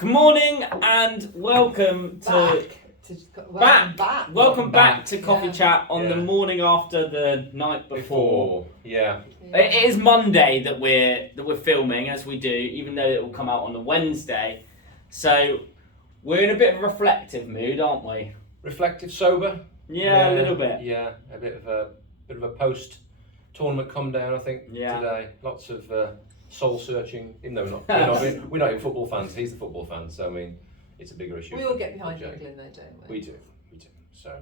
Good morning and welcome to welcome back to Coffee Chat on the morning after the night before. It is Monday that we're filming, as we do, even though it will come out on the Wednesday. So we're in a bit of a reflective mood, aren't we? Reflective, sober. Yeah, a little bit. Yeah, a bit of a post-tournament come down, I think. Today, lots of soul searching. Even though we're not even football fans. He's the football fan, so I mean, it's a bigger issue. We all get behind England, though, don't we? We do. So,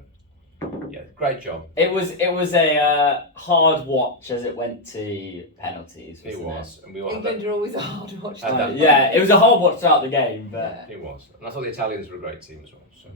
yeah, great job. It was a hard watch as it went to penalties. It was, and we all England are always a hard watch. Yeah, it was a hard watch throughout the game, but it was, and I thought the Italians were a great team as well. So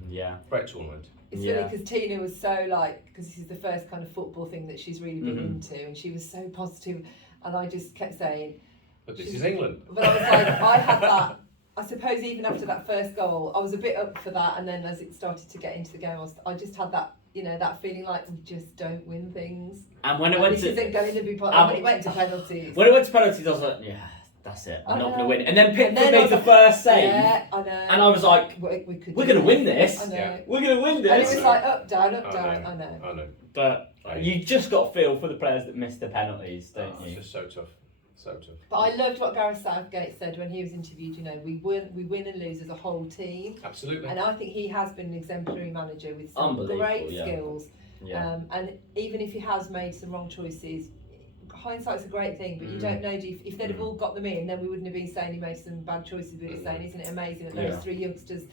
great tournament. It's funny because Tina was so because this is the first kind of football thing that she's really been into, and she was so positive, and I just kept saying, but this is England. But I was like, I had that. I suppose even after that first goal, I was a bit up for that, and then as it started to get into the game, I just had that, that feeling like we just don't win things. And when it went to, isn't going to be when it went to penalties. When it went to penalties, I was like, yeah, that's it. I'm not going to win. And then Pickford made the first save. Yeah, I know. And I was like, we're going to win this. I know. Yeah. We're going to win this. And it was like up, down. I know. But you just got to feel for the players that missed the penalties, don't you? It's just so tough. So tough. But I loved what Gareth Southgate said when he was interviewed. We win and lose as a whole team. Absolutely. And I think he has been an exemplary manager with some great skills. Yeah. And even if he has made some wrong choices, hindsight's a great thing. But you don't know if they'd have all got them in, then we wouldn't have been saying he made some bad choices. We'd be saying, isn't it amazing that those three youngsters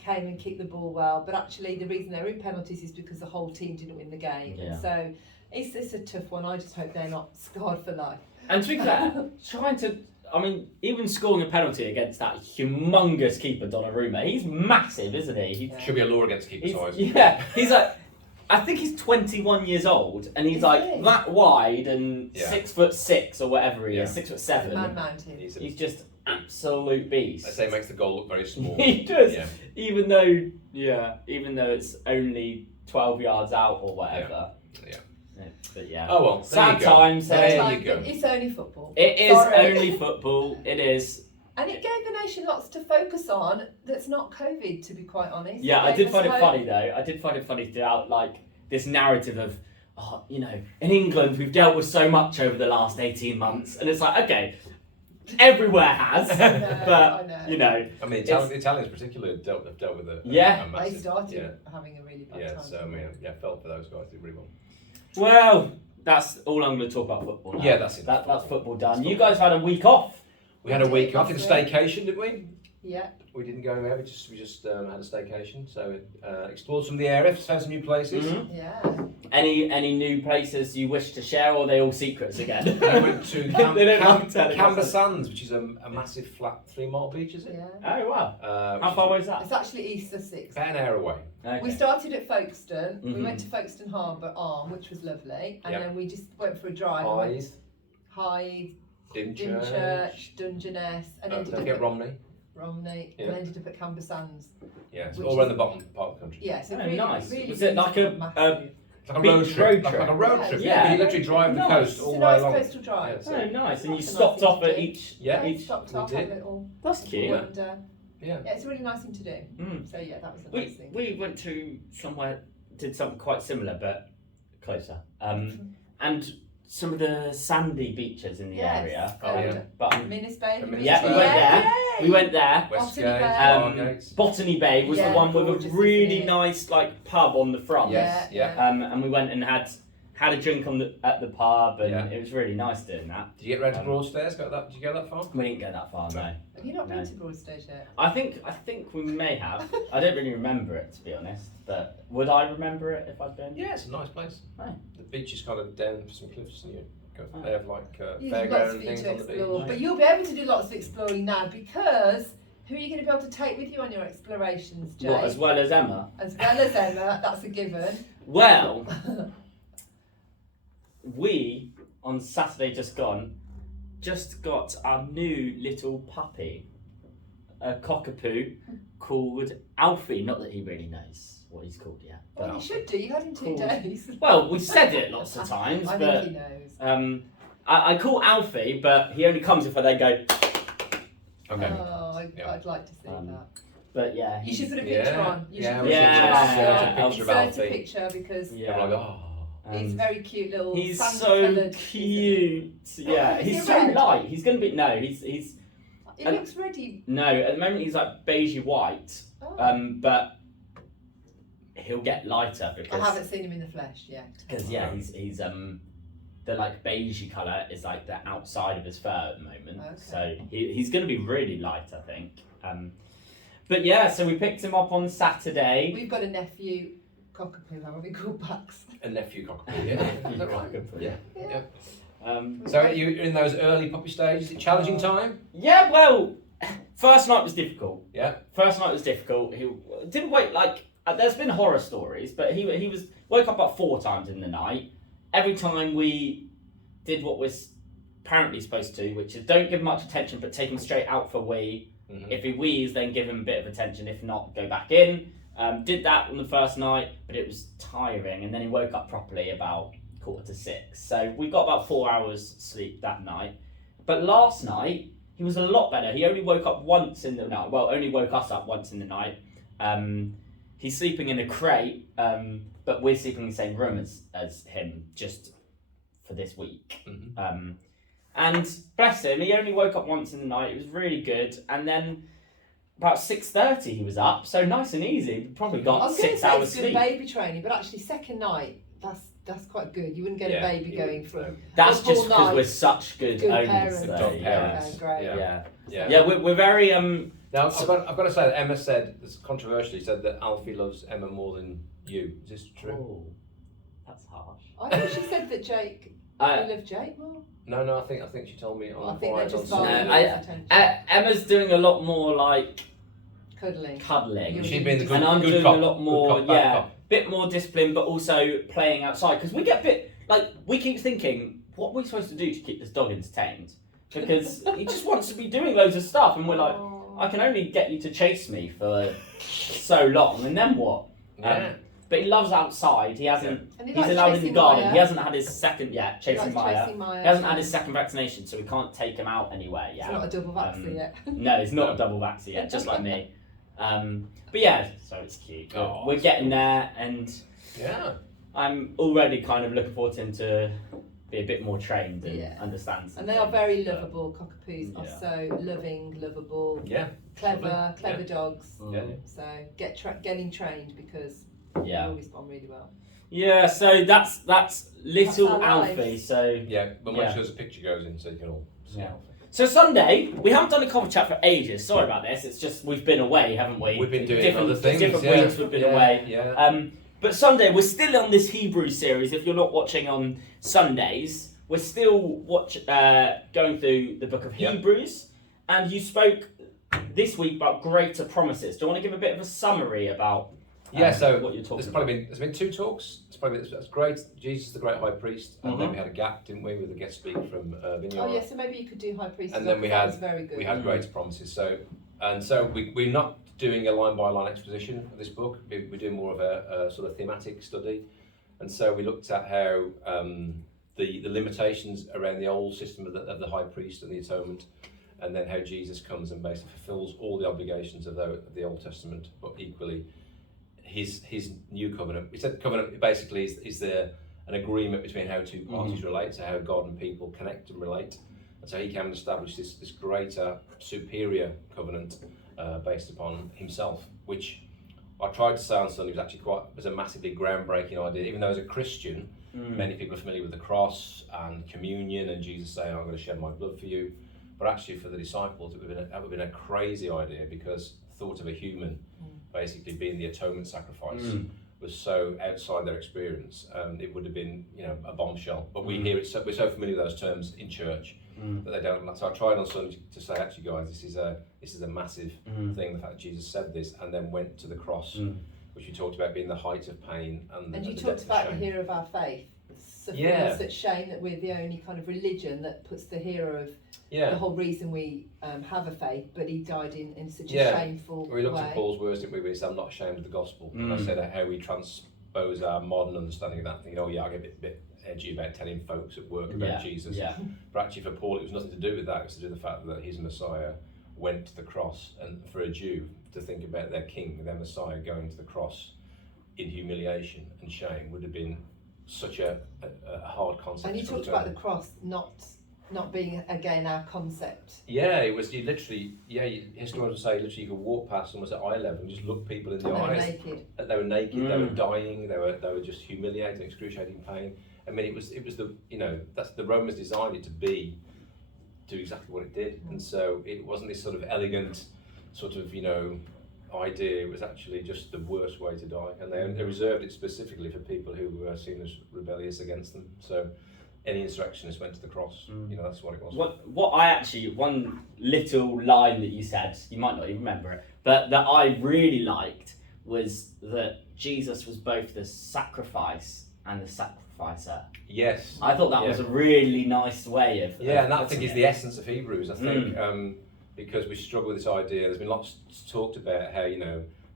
came and kicked the ball well? But actually, the reason they're in penalties is because the whole team didn't win the game. Yeah. And so it's a tough one. I just hope they're not scarred for life. And to be fair, even scoring a penalty against that humongous keeper, Donnarumma, he's massive, isn't he? Should be a law against keeper size. Yeah, he's like, I think he's 21 years old, and he's that wide and 6'6" or whatever he is, 6'7". Man mountain. He's just absolute beast. They say it makes the goal look very small. He does, even though it's only 12 yards out or whatever. Yeah. But yeah. Oh well. Sad times. There you go. It's only football. It is only football. It is. And it gave the nation lots to focus on. That's not COVID, to be quite honest. Yeah, I did find it funny though. I did find it funny throughout this narrative of, in England we've dealt with so much over the last 18 months, and it's like, okay, everywhere has, but I mean, the Italians particularly have dealt with it. They started having a really bad time. So I mean, felt for those guys. Did really well. Well, that's all I'm going to talk about football now. Yeah, that's it. That's football done. You guys had a week off. We had a week off in staycation, didn't we? Yeah. We didn't go anywhere. We just had a staycation. So explored some of the area, found some new places. Mm-hmm. Yeah. Any new places you wish to share, or are they all secrets again? We went to Camber Sands, which is a massive flat 3-mile beach, is it? Yeah. Oh wow. How far away is that? It's actually East Sussex. About an hour away. Okay. We started at Folkestone. We went to Folkestone Harbour Arm, which was lovely, and then we just went for a drive. Hythe, Dymchurch, Dungeness, and ended up at Romney, and ended up at Camber Sands. Yeah, it's all around the bottom part of the country. Yeah, so really nice. Really was it like a road trip? Like a road trip. Yeah. You literally drive the coast all the way along. Coastal drive. Oh, nice. And you stopped off at each. Yeah, stopped off. That's cute. And, yeah, it's a really nice thing to do. So yeah, that was a nice thing. We went to somewhere, did something quite similar but closer. And some of the sandy beaches in the area. Minas Bay. We went there. Botany Bay was the one with a really nice pub on the front. And we went and had a drink at the pub, and it was really nice doing that. Did you get round to Broadstairs? Did you go that far? We didn't go that far, no. Have you not been to Broadstairs yet? I think we may have. I don't really remember it, to be honest. But would I remember it if I'd been? Yeah, it's a nice place. Oh. The beach is kind of down some cliffs, and they have fairground and things on the beach. But you'll be able to do lots of exploring now, because who are you going to be able to take with you on your explorations, Jay? What, as well as Emma? As well as Emma, that's a given. Well, we, on Saturday just got our new little puppy, a cockapoo called Alfie. Not that he really knows what he's called yet. Well, you should do. You had him 2 days. Well, we said it lots of times, I but think he knows. I call Alfie, but he only comes if I then go. Okay. Oh, I'd like to see that. But yeah, you should put a picture on. You should put a picture of Insert a Alfie. picture because He's a very cute little. He's so cute. Yeah, he's so light. He's gonna be he's. He looks ready. No, at the moment he's like beigey white. But he'll get lighter because I haven't seen him in the flesh yet. Because he's the like beigey colour is like the outside of his fur at the moment. Okay. So he's gonna be really light, I think. But yeah, so we picked him up on Saturday. We've got a nephew cockapoo, haven't we, called Bax? A nephew cockapoo, yeah. Is that right? Yeah. So you're in those early puppy stages. Is it challenging time? Yeah, well, first night was difficult. Yeah. First night was difficult. He didn't wait there's been horror stories, but he woke up about 4 times in the night. Every time we did what we're apparently supposed to, which is don't give him much attention, but take him straight out for a wee. Mm-hmm. If he wheezes, then give him a bit of attention. If not, go back in. Did that on the first night, but it was tiring, and then he woke up properly about 5:45. So we got about 4 hours sleep that night. But last night, he was a lot better. He only woke up once in the night. Well, only woke us up once in the night. He's sleeping in a crate, but we're sleeping in the same room as him just for this week. Mm-hmm. And bless him, he only woke up once in the night. It was really good. And then about 6:30 he was up, so nice and easy. Probably got 6 hours sleep. I was going to say it's good baby training, but actually second night, that's quite good. You wouldn't get a baby going from. That's just because we're such good owners. Parents. Parents. Great. Yeah. We're very Now I've got to say that Emma said, controversially said that Alfie loves Emma more than you. Is this true? Oh, that's harsh. I thought she said that Jake. You love Jake more. No. I think she told me on I think they're just attention. Emma's doing a lot more like cuddling. She's been the good, and I'm good doing cop, a lot more, good cop, bit more discipline, but also playing outside because we get a bit we keep thinking, what are we supposed to do to keep this dog entertained? Because he just wants to be doing loads of stuff, and we're like, I can only get you to chase me for so long, and then what? But he loves outside. He hasn't. He's allowed in the garden. Maya. He hasn't had his second yet. Chasing Maya. Maya. He hasn't had his second vaccination, so we can't take him out anywhere yet. It's not a double vaccine yet. No, it's not a double vaccine yet, just like me. But yeah, so it's cute. We're getting there, and I'm already kind of looking forward to him to be a bit more trained and understand. And they are very lovable. Cockapoos are so loving, lovable, clever dogs. So getting trained because they all respond really well. Yeah, so that's little Alfie. So but make sure the picture goes in so you can all see Alfie. So Sunday, we haven't done a coffee chat for ages. Sorry about this. It's just we've been away, haven't we? We've been doing other things. Different weeks we've been away. But Sunday, we're still on this Hebrew series. If you're not watching on Sundays, we're still going through the book of Hebrews. And you spoke this week about greater promises. Do you want to give a bit of a summary about so what you're talking about? There's been 2 talks. That's great. Jesus, the great high priest, and then we had a gap, didn't we, with a guest speaker from Vineyard. Oh yeah, so maybe you could do high priest. And then we had greater promises. So we're not doing a line by line exposition of this book. We're doing more of a sort of thematic study, and so we looked at how the limitations around the old system of the high priest and the atonement, and then how Jesus comes and basically fulfills all the obligations of the Old Testament, but equally his new covenant. We said covenant basically is an agreement between how two parties relate, so how God and people connect and relate, and so he came and established this greater, superior covenant based upon himself, which I tried to say on Sunday was a massively groundbreaking idea. Even though as a Christian, many people are familiar with the cross and communion and Jesus saying, "I'm going to shed my blood for you," but actually for the disciples, that would have been a crazy idea, because the thought of a human basically being the atonement sacrifice was so outside their experience. It would have been, a bombshell. But we hear it. We're so familiar with those terms in church that they don't. So I tried on Sunday to say, actually, guys, this is a massive thing. The fact that Jesus said this and then went to the cross, which we talked about being the height of pain and you talked about the hero of our faith. Suffering such shame that we're the only kind of religion that puts the hero of the whole reason we have a faith, but he died in such a shameful way. We looked at Paul's words, didn't we? We said, "I'm not ashamed of the gospel." And I said how we transpose our modern understanding of that. Thinking, I get a bit edgy about telling folks at work about Jesus. But actually for Paul, it was nothing to do with that. It was to do with the fact that his Messiah went to the cross, and for a Jew to think about their king, their Messiah, going to the cross in humiliation and shame would have been such a hard concept. And you talked about the cross not being again our concept. Yeah, it was. You literally, historians would say literally you could walk past almost at eye level and just look people in the eyes. They were naked. They were naked. They were dying. They were just humiliating, excruciating pain. I mean, it was the that's the Romans designed it to do exactly what it did, and so it wasn't this sort of elegant sort of idea. It was actually just the worst way to die, and they reserved it specifically for people who were seen as rebellious against them. So any insurrectionist went to the cross. That's what it was. One little line that you said, you might not even remember it, but that I really liked was that Jesus was both the sacrifice and the sacrificer. Yes. I thought that was a really nice way of and that I think is the essence of Hebrews. I think because we struggle with this idea. There's been lots talked about how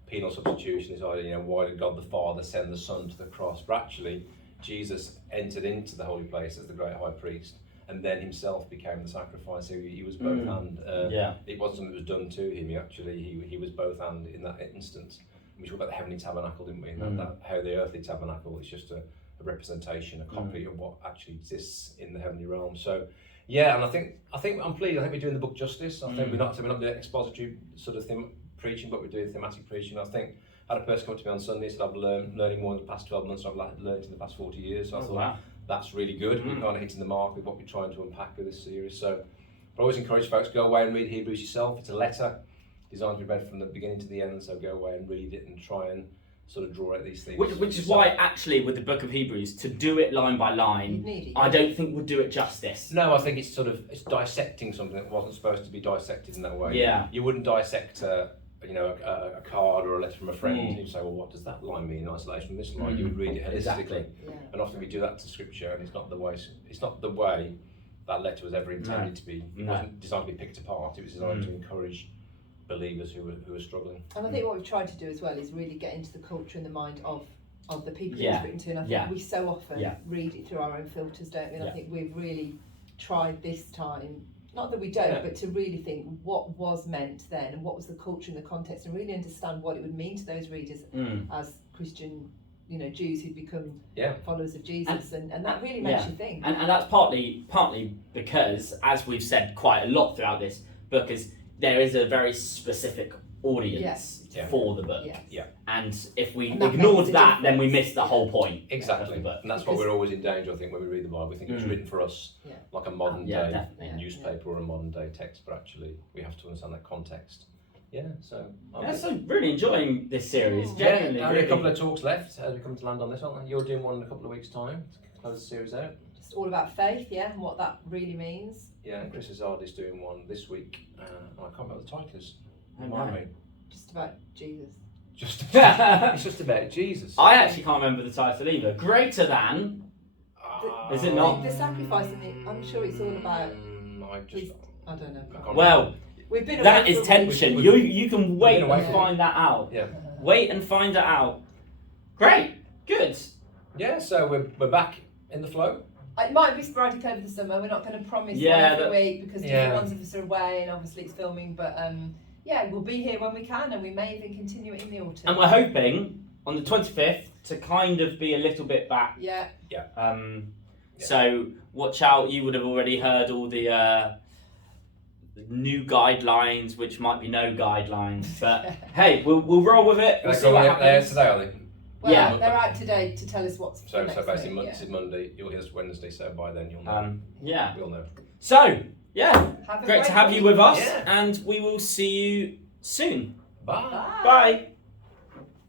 penal substitution, this idea, why did God the Father send the Son to the cross? But actually, Jesus entered into the holy place as the great high priest, and then himself became the sacrifice. So he was both and. It wasn't something that was done to him. He was both and in that instance. And we talked about the heavenly tabernacle, didn't we? And that how the earthly tabernacle is just a representation, a copy of what actually exists in the heavenly realm. So. Yeah, and I think I'm pleased. I think we're doing the book justice. I think we're not doing expository sort of preaching, but we're doing thematic preaching. I think I had a person come up to me on Sunday and said I've learning more in the past 12 months than I've learned in the past 40 years. So I thought that's really good. We're kind of hitting the mark with what we're trying to unpack with this series. So I always encourage folks, go away and read Hebrews yourself. It's a letter designed to be read from the beginning to the end. So go away and read it and try and sort of draw out these things. Which is why, actually, with the book of Hebrews, to do it line by line, I don't think would do it justice. No, I think it's dissecting something that wasn't supposed to be dissected in that way. Yeah. You wouldn't dissect a card or a letter from a friend and you'd say, well, what does that line mean in isolation from this line? You would read it holistically. Exactly. Yeah. And often we do that to scripture, and it's not the way that letter was ever intended to be. It wasn't designed to be picked apart. It was designed to encourage believers who are struggling. And I think what we've tried to do as well is really get into the culture and the mind of the people it's written to, and I think we so often read it through our own filters, don't we? And I think we've really tried this time, not that we don't, but to really think what was meant then and what was the culture and the context, and really understand what it would mean to those readers as Christian Jews who'd become followers of Jesus, and that really makes you think. And that's partly because, as we've said quite a lot throughout this book, there is a very specific audience for the book. Yes. And if we ignored that, then we missed the whole point. Exactly. And that's why we're always in danger, I think, when we read the Bible. We think it was written for us like a modern day newspaper or a modern day text, but actually we have to understand that context. So really enjoying this series. Genuinely, only a couple of talks left as we come to land on this, aren't there? You're doing one in a couple of weeks' time to close the series out. Just all about faith, and what that really means. Yeah, and Chris Hazard is doing one this week. I can't remember the title is. Just about Jesus. It's just about Jesus. I actually can't remember the title either. Greater than. Is it not? The sacrifice in it. I'm sure it's all about. I don't know. Well. That is tension. You can wait and find that out. Yeah. Wait and find it out. Great. Good. Yeah, so we're back in the flow. It might be sporadic over the summer. We're not going to promise one every week because different ones of us are away and obviously it's filming. But we'll be here when we can, and we may even continue it in the autumn. And we're hoping on the 25th to kind of be a little bit back. Yeah. So watch out. You would have already heard all the new guidelines, which might be no guidelines, but hey, we'll roll with it. We'll see what happens. Today, are they? Well, they're out today to tell us what's so basically this is Monday, you'll hear us Wednesday, so by then you'll know. We'll know. So great to have you with us, Yeah. and we will see you soon. Bye. Bye.